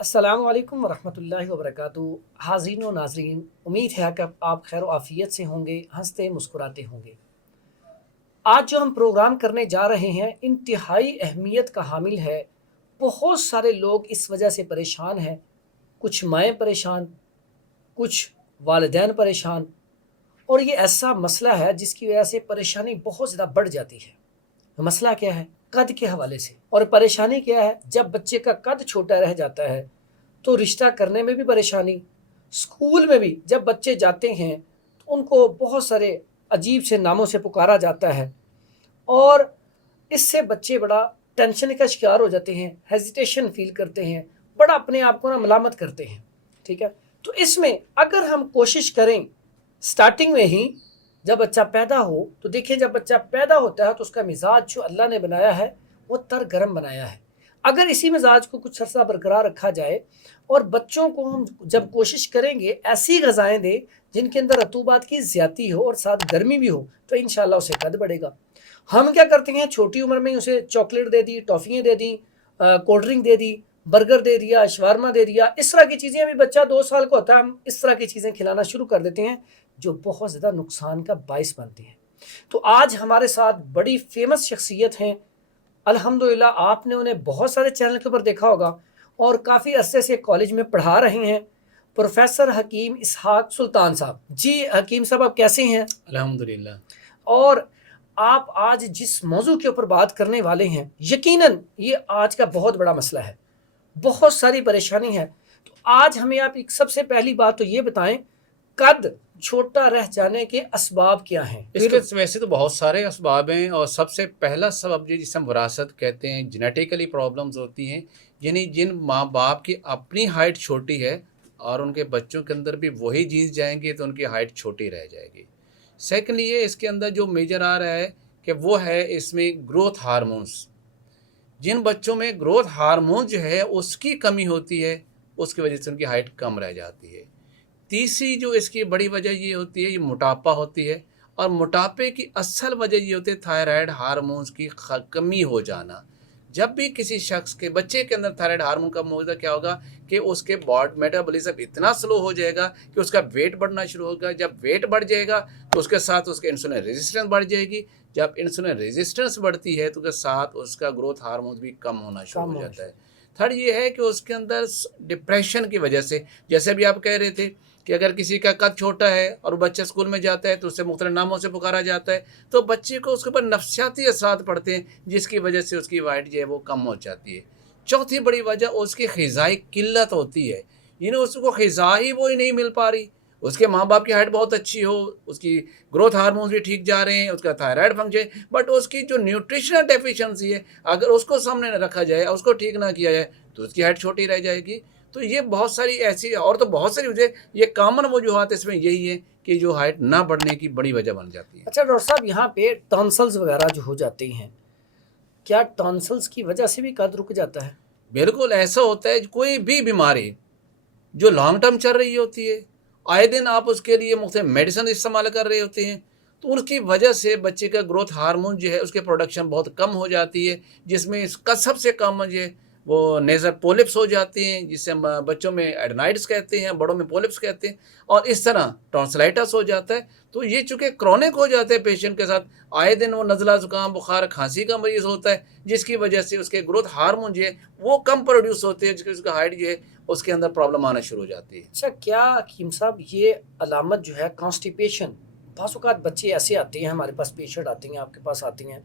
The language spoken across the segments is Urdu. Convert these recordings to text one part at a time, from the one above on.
السلام علیکم ورحمۃ اللہ وبرکاتہ۔ حاضرین و ناظرین، امید ہے کہ آپ خیر و عافیت سے ہوں گے، ہنستے مسکراتے ہوں گے۔ آج جو ہم پروگرام کرنے جا رہے ہیں انتہائی اہمیت کا حامل ہے۔ بہت سارے لوگ اس وجہ سے پریشان ہیں، کچھ مائیں پریشان، کچھ والدین پریشان، اور یہ ایسا مسئلہ ہے جس کی وجہ سے پریشانی بہت زیادہ بڑھ جاتی ہے۔ مسئلہ کیا ہے؟ قد کے حوالے سے۔ اور پریشانی کیا ہے؟ جب بچے کا قد چھوٹا رہ جاتا ہے تو رشتہ کرنے میں بھی پریشانی، اسکول میں بھی جب بچے جاتے ہیں تو ان کو بہت سارے عجیب سے ناموں سے پکارا جاتا ہے، اور اس سے بچے بڑا ٹینشن کا شکار ہو جاتے ہیں، ہیزیٹیشن فیل کرتے ہیں، بڑا اپنے آپ کو ملامت کرتے ہیں۔ ٹھیک ہے، تو اس میں اگر ہم کوشش کریں سٹارٹنگ میں ہی جب بچہ پیدا ہو، تو دیکھیں جب بچہ پیدا ہوتا ہے تو اس کا مزاج جو اللہ نے بنایا ہے وہ تر گرم بنایا ہے۔ اگر اسی مزاج کو کچھ عرصہ برقرار رکھا جائے اور بچوں کو ہم جب کوشش کریں گے ایسی غذائیں دیں جن کے اندر رطوبات کی زیادتی ہو اور ساتھ گرمی بھی ہو، تو انشاءاللہ اسے قد بڑھے گا۔ ہم کیا کرتے ہیں، چھوٹی عمر میں اسے چاکلیٹ دے دی، ٹافیاں دے دیں، کولڈ ڈرنک دے دی، برگر دے دیا، شاورما دے دیا، اس طرح کی چیزیں۔ ابھی بچہ 2 سال کا ہوتا ہے ہم اس طرح کی چیزیں کھلانا شروع کر دیتے ہیں جو بہت زیادہ نقصان کا باعث بنتی ہیں۔ تو آج ہمارے ساتھ بڑی فیمس شخصیت ہیں، الحمدللہ آپ نے انہیں بہت سارے چینل کے اوپر دیکھا ہوگا اور کافی عرصے سے کالج میں پڑھا رہے ہیں، پروفیسر حکیم اسحاق سلطان صاحب۔ جی حکیم صاحب، آپ کیسے ہیں؟ الحمدللہ۔ اور آپ آج جس موضوع کے اوپر بات کرنے والے ہیں، یقیناً یہ آج کا بہت بڑا مسئلہ ہے، بہت ساری پریشانی ہے۔ تو آج ہمیں آپ ایک سب سے پہلی بات تو یہ بتائیں، قد چھوٹا رہ جانے کے اسباب کیا ہیں؟ اس کے ویسے تو بہت سارے اسباب ہیں، اور سب سے پہلا سبب جسے ہم وراثت کہتے ہیں، جینیٹیکلی پرابلمز ہوتی ہیں، یعنی جن ماں باپ کی اپنی ہائٹ چھوٹی ہے اور ان کے بچوں کے اندر بھی وہی جینز جائیں گے تو ان کی ہائٹ چھوٹی رہ جائے گی۔ سیکنڈلی یہ اس کے اندر جو میجر آ رہا ہے کہ وہ ہے اس میں گروتھ ہارمونز۔ جن بچوں میں گروتھ ہارمون جو ہے اس کی کمی ہوتی ہے، اس کی وجہ سے ان کی ہائٹ کم رہ جاتی ہے۔ تیسری جو اس کی بڑی وجہ یہ ہوتی ہے، یہ موٹاپا ہوتی ہے، اور موٹاپے کی اصل وجہ یہ ہوتی ہے تھائرائیڈ ہارمونز کی کمی ہو جانا۔ جب بھی کسی شخص کے بچے کے اندر تھائرائیڈ ہارمون کا موجودہ کیا ہوگا کہ اس کے باڈی میٹابولزم اتنا سلو ہو جائے گا کہ اس کا ویٹ بڑھنا شروع ہوگا۔ جب ویٹ بڑھ جائے گا تو اس کے ساتھ اس کے انسولین ریزسٹنس بڑھ جائے گی۔ جب انسولین ریزسٹنس بڑھتی ہے تو اس کے ساتھ اس کا گروتھ ہارمون بھی کم ہونا شروع ہو جاتا ہے۔ تھرڈ یہ ہے کہ اس کے اندر ڈپریشن کی وجہ سے، جیسے بھی آپ کہہ رہے تھے کہ اگر کسی کا قد چھوٹا ہے اور بچہ اسکول میں جاتا ہے تو اسے مختلف ناموں سے پکارا جاتا ہے، تو بچے کو اس کے اوپر نفسیاتی اثرات پڑتے ہیں جس کی وجہ سے اس کی وائٹ جو ہے وہ کم ہو جاتی ہے۔ چوتھی بڑی وجہ اس کی غذائی قلت ہوتی ہے، یعنی اس کو غذا ہی وہی نہیں مل پا رہی۔ اس کے ماں باپ کی ہائٹ بہت اچھی ہو، اس کی گروتھ ہارمونز بھی ٹھیک جا رہے ہیں، اس کا تھائرائیڈ فنکشن، بٹ اس کی جو نیوٹریشنل ڈیفیشنسی ہے اگر اس کو سامنے نہ رکھا جائے، اس کو ٹھیک نہ کیا جائے تو اس کی ہائٹ چھوٹی رہ جائے گی۔ تو یہ بہت ساری ایسی اور تو بہت ساری وجہ، یہ کامن وجوہات اس میں یہی ہے کہ جو ہائٹ نہ بڑھنے کی بڑی وجہ بن جاتی ہے۔ اچھا ڈاکٹر صاحب، یہاں پہ ٹانسلز وغیرہ جو ہو جاتے ہیں، کیا ٹانسلز کی وجہ سے بھی قد رک جاتا ہے؟ بالکل ایسا ہوتا ہے، کوئی بھی بیماری جو لانگ ٹرم چل رہی ہوتی ہے، آئے دن آپ اس کے لیے مختلف میڈیسن استعمال کر رہے ہوتے ہیں، تو اس کی وجہ سے بچے کا گروتھ ہارمون جو ہے اس کے پروڈکشن بہت کم ہو جاتی ہے، جس میں اس کا سب سے کم جو ہے وہ نیزل پولپس ہو جاتے ہیں، جسے ہم بچوں میں ایڈنائٹس کہتے ہیں، بڑوں میں پولپس کہتے ہیں، اور اس طرح ٹانسلائٹس ہو جاتا ہے۔ تو یہ چونکہ کرونک ہو جاتے ہیں پیشنٹ کے ساتھ، آئے دن وہ نزلہ زکام بخار کھانسی کا مریض ہوتا ہے، جس کی وجہ سے اس کے گروتھ ہارمون جو ہے وہ کم پروڈیوس ہوتے ہیں، جس کی اس کا ہائٹ جو ہے اس کے اندر پرابلم آنا شروع ہو جاتی ہے۔ اچھا، کیا حکیم صاحب یہ علامت جو ہے کانسٹیپیشن، بعض اوقات بچے ایسے آتے ہیں ہمارے پاس، پیشنٹ آتے ہیں آپ کے پاس آتے ہیں،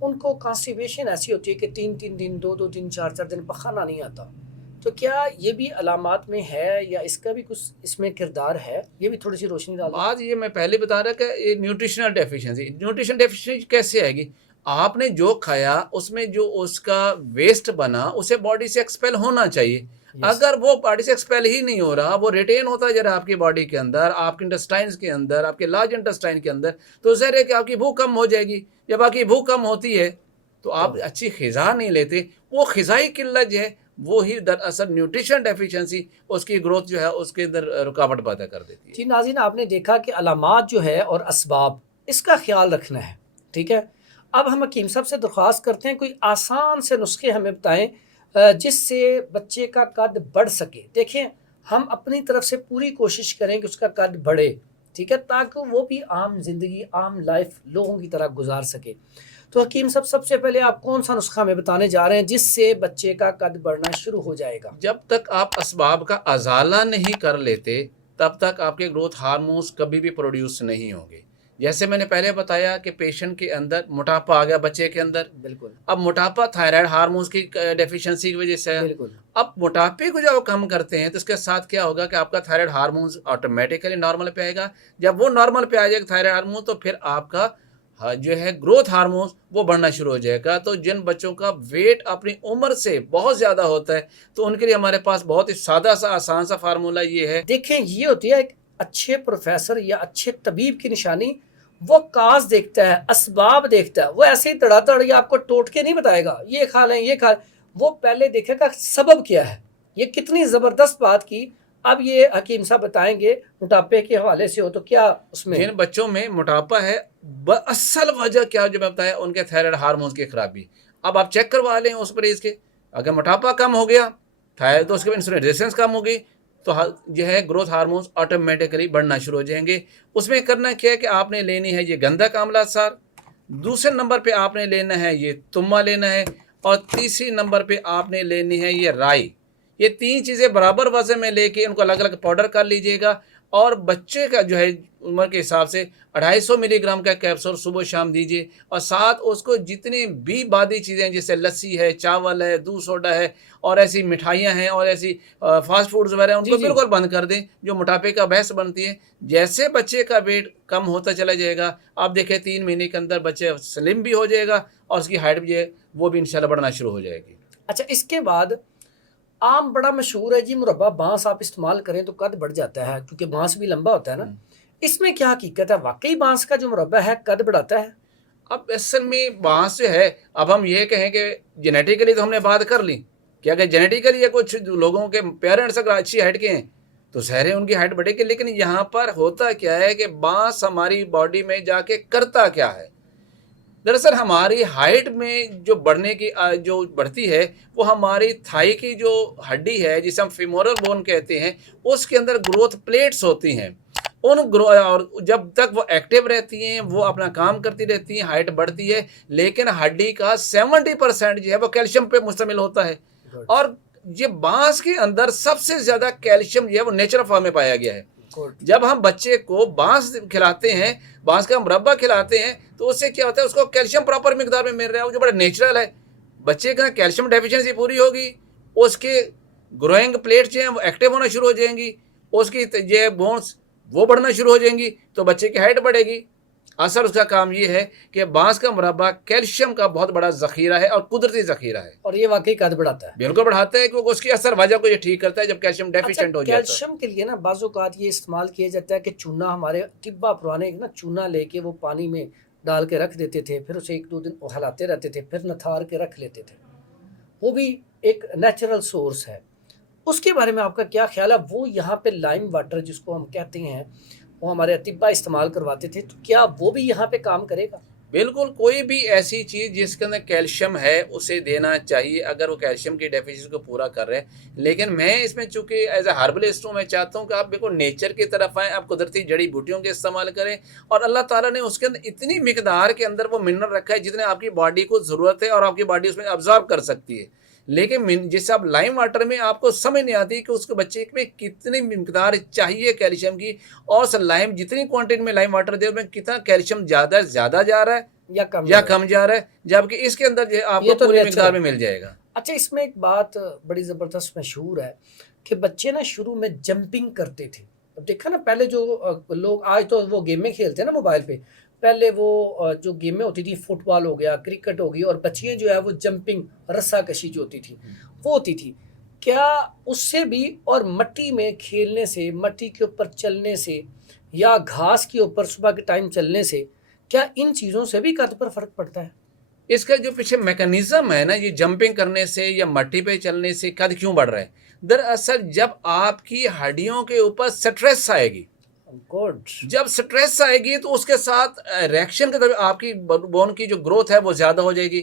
ان کو کانسٹیپیشن ایسی ہوتی ہے کہ 3 دن 2 دن 4 دن پخانہ نہیں آتا، تو کیا یہ بھی علامات میں ہے یا اس کا بھی کچھ اس میں کردار ہے؟ یہ بھی تھوڑی سی روشنی ڈال دیں۔ بات یہ میں پہلے بتا رہا کہ نیوٹریشنل ڈیفیشنسی کیسے آئے گی؟ آپ نے جو کھایا اس میں جو اس کا ویسٹ بنا اسے باڈی سے ایکسپیل ہونا چاہیے۔ اگر وہ باڈی سے ایکسپیل ہی نہیں ہو رہا، وہ ریٹین ہوتا جا رہا آپ کی باڈی کے اندر، آپ کے انٹسٹائنز کے اندر، آپ کے لارج انٹسٹائن کے اندر، تو ظاہر ہے کہ آپ کی بھوک کم ہو جائے گی۔ جب آپ کی بھوک کم ہوتی ہے تو آپ اچھی غذا نہیں لیتے، وہ غذائی قلت جو ہے وہی دراصل نیوٹریشن ڈیفیشنسی اس کی گروتھ جو ہے اس کے اندر رکاوٹ پیدا کر دیتی ہے۔ جی ناظرین، آپ نے دیکھا کہ علامات جو ہے اور اسباب، اس کا خیال رکھنا ہے، ٹھیک ہے۔ اب ہم حکیم صاحب سے درخواست کرتے ہیں کوئی آسان سے نسخے ہمیں بتائیں جس سے بچے کا قد بڑھ سکے. دیکھیں ہم اپنی طرف سے پوری کوشش کریں کہ اس کا قد بڑھے, ٹھیک ہے, تاکہ وہ بھی عام زندگی عام لائف لوگوں کی طرح گزار سکے. تو حکیم صاحب سب سے پہلے آپ کون سا نسخہ ہمیں بتانے جا رہے ہیں جس سے بچے کا قد بڑھنا شروع ہو جائے گا؟ جب تک آپ اسباب کا ازالہ نہیں کر لیتے تب تک آپ کے گروتھ ہارمونز کبھی بھی پروڈیوس نہیں ہوں گے. جیسے میں نے پہلے بتایا کہ پیشنٹ کے اندر موٹاپا آ گیا بچے کے اندر. بالکل اب موٹاپا تھائرائڈ ہارمونز کی ڈیفیشنسی کی وجہ سے ہے. بالکل. اب موٹاپے کو جب آپ کم کرتے ہیں تو اس کے ساتھ کیا ہوگا کہ آپ کا تھائرائڈ ہارمونز آٹومیٹیکلی نارمل پہ آئے گا. جب وہ نارمل پہ آ جائے گا تھائرائڈ ہارمون تو پھر آپ کا جو ہے گروتھ ہارمونز وہ بڑھنا شروع ہو جائے گا. تو جن بچوں کا ویٹ اپنی عمر سے بہت زیادہ ہوتا ہے تو ان کے لیے ہمارے پاس بہت ہی سادہ سا آسان سا فارمولہ یہ ہے. دیکھیں یہ ہوتی ہے ایک اچھے پروفیسر یا اچھے طبیب کی نشانی, وہ کاز دیکھتا ہے, اسباب دیکھتا ہے. وہ ایسے ہی تڑا تڑ یا آپ کو ٹوٹ کے نہیں بتائے گا یہ کھا لیں یہ کھا لیں, وہ پہلے دیکھے گا سبب کیا ہے. یہ کتنی زبردست بات کی. اب یہ حکیم صاحب بتائیں گے موٹاپے کے حوالے سے ہو تو کیا اس میں جن بچوں میں موٹاپا ہے اصل وجہ کیا جو میں بتایا ان کے تھائرائڈ ہارمونز کی خرابی. اب آپ چیک کروا لیں اس پرہیز کے, اگر موٹاپا کم ہو گیا تھائرائڈ تو اس کے بعد انسولین ریزسٹنس کم ہوگی تو جو ہے گروتھ ہارمونز آٹومیٹکلی بڑھنا شروع ہو جائیں گے. اس میں کرنا کیا ہے کہ آپ نے لینی ہے یہ گندھک آملہ سار, دوسرے نمبر پہ آپ نے لینا ہے یہ تما لینا ہے, اور تیسری نمبر پہ آپ نے لینی ہے یہ رائی. یہ تین چیزیں برابر وزن میں لے کے ان کو الگ الگ پاؤڈر کر لیجئے گا, اور بچے کا جو ہے عمر کے حساب سے 250 ملی گرام کا کیپسول صبح شام دیجیے, اور ساتھ اس کو جتنی بھی بادی چیزیں جیسے لسی ہے, چاول ہے, دودھ سوڈا ہے, اور ایسی مٹھائیاں ہیں اور ایسی فاسٹ فوڈز وغیرہ ان کو بالکل بند کر دیں جو موٹاپے کا باعث بنتی ہے. جیسے بچے کا ویٹ کم ہوتا چلا جائے گا آپ دیکھیں 3 مہینے کے اندر بچے سلم بھی ہو جائے گا اور اس کی ہائٹ بھی ہے وہ بھی انشاءاللہ بڑھنا شروع ہو جائے گی. اچھا اس کے بعد عام بڑا مشہور ہے جی مربع بانس آپ استعمال کریں تو قد بڑھ جاتا ہے کیونکہ بانس بھی لمبا ہوتا ہے نا, اس میں کیا حقیقت ہے؟ واقعی بانس کا جو مربع ہے قد بڑھاتا ہے؟ اب اصل میں بانس جو ہے, اب ہم یہ کہیں کہ جینیٹیکلی تو ہم نے بات کر لی کہ اگر جینیٹیکلی یا کچھ لوگوں کے پیرنٹس اگر اچھی ہائٹ کے ہیں تو ظاہر ہے ان کی ہائٹ بڑھے گی. لیکن یہاں پر ہوتا کیا ہے کہ بانس ہماری باڈی میں جا کے کرتا کیا ہے؟ دراصل ہماری ہائٹ میں جو بڑھنے کی جو بڑھتی ہے وہ ہماری تھائی کی جو ہڈی ہے جسے ہم فیمورل بون کہتے ہیں اس کے اندر گروتھ پلیٹس ہوتی ہیں. اور جب تک وہ ایکٹیو رہتی ہیں وہ اپنا کام کرتی رہتی ہیں ہائٹ بڑھتی ہے, لیکن ہڈی کا 70% جو ہے وہ کیلشیم پہ مشتمل ہوتا ہے. اور یہ بانس کے اندر سب سے زیادہ کیلشیم جو ہے وہ نیچرل فارم میں پایا گیا ہے. جب ہم بچے کو بانس کھلاتے ہیں, بانس کا مربع کھلاتے ہیں تو اس سے کیا ہوتا ہے اس کو کیلشیم پراپر مقدار میں مل رہا ہے وہ جو بڑا نیچرل ہے. بچے کا کیلشیم ڈیفیشنسی پوری ہوگی, اس کے گروئنگ پلیٹ جو ہیں وہ ایکٹیو ہونا شروع ہو جائیں گی, اس کی جو بونس وہ بڑھنا شروع ہو جائیں گی تو بچے کی ہائٹ بڑھے گی. اصل اس کا کام یہ ہے کہ بانس کا مربع کیلشیم کا بہت بڑا ذخیرہ ہے اور قدرتی ذخیرہ ہے, اور یہ واقعی قد بڑھاتا ہے. بالکل بڑھاتا ہے کیونکہ اس کی اثر وجہ کو یہ ٹھیک کرتا ہے جب کیلشیم ڈیفیشینٹ ہو جاتا ہے. کیلشیم کے لیے نا بعض اوقات یہ استعمال کیا جاتا ہے کہ چونا, ہمارے طبا پرانے نا چونا لے کے وہ پانی میں ڈال کے رکھ دیتے تھے, پھر اسے 1-2 دن ہلاتے رہتے تھے, پھر نتھار کے رکھ لیتے تھے. وہ بھی ایک نیچرل سورس ہے. اس کے بارے میں آپ کا کیا خیال ہے؟ وہ یہاں پہ لائم واٹر جس کو ہم کہتے ہیں وہ ہمارے اطباء استعمال کرواتے تھے, تو کیا وہ بھی یہاں پہ کام کرے گا؟ بالکل, کوئی بھی ایسی چیز جس کے اندر کیلشیم ہے اسے دینا چاہیے اگر وہ کیلشیم کی ڈیفیشنسی کو پورا کر رہے ہیں. لیکن میں اس میں چونکہ ایز اے ہربلسٹ ہوں, میں چاہتا ہوں کہ آپ بالکل نیچر کی طرف آئیں, آپ قدرتی جڑی بوٹیوں کے استعمال کریں, اور اللہ تعالیٰ نے اس کے اندر اتنی مقدار کے اندر وہ منرل رکھا ہے جتنے آپ کی باڈی کو ضرورت ہے اور آپ کی باڈی اس میں ابزارب کر سکتی ہے. لیکن جیسے آپ لائم واٹر میں آپ کو سمجھ نہیں آتی کہ اس کو بچے میں کتنی مقدار چاہیے کیلشیم کی, اور لائم جتنی کوانٹٹی میں لائم واٹر دے اس میں کتنا کیلشیم زیادہ جا رہا ہے یا کم جا رہا ہے, جبکہ اس کے اندر آپ کو پوری مقدار میں مل جائے گا. اچھا اس میں ایک بات بڑی زبردست مشہور ہے کہ بچے نا شروع میں جمپنگ کرتے تھے. اب دیکھا نا پہلے جو لوگ, آج تو وہ گیمیں کھیلتے ہیں نا موبائل پہ, پہلے وہ جو گیمیں ہوتی تھی فٹ بال ہو گیا, کرکٹ ہوگی, اور بچیاں جو ہے وہ جمپنگ رسا کشی جو ہوتی تھی وہ ہوتی تھی. کیا اس سے بھی اور مٹی میں کھیلنے سے, مٹی کے اوپر چلنے سے یا گھاس کے اوپر صبح کے ٹائم چلنے سے, کیا ان چیزوں سے بھی قد پر فرق پڑتا ہے؟ اس کا جو پیچھے میکانزم ہے نا, یہ جمپنگ کرنے سے یا مٹی پہ چلنے سے قد کیوں بڑھ رہا ہے؟ دراصل جب آپ کی ہڈیوں کے اوپر سٹریس آئے گی, جب سٹریس آئے گی تو اس کے ساتھ ریئیکشن کے طرف آپ کی بون کی جو گروتھ ہے وہ زیادہ ہو جائے گی.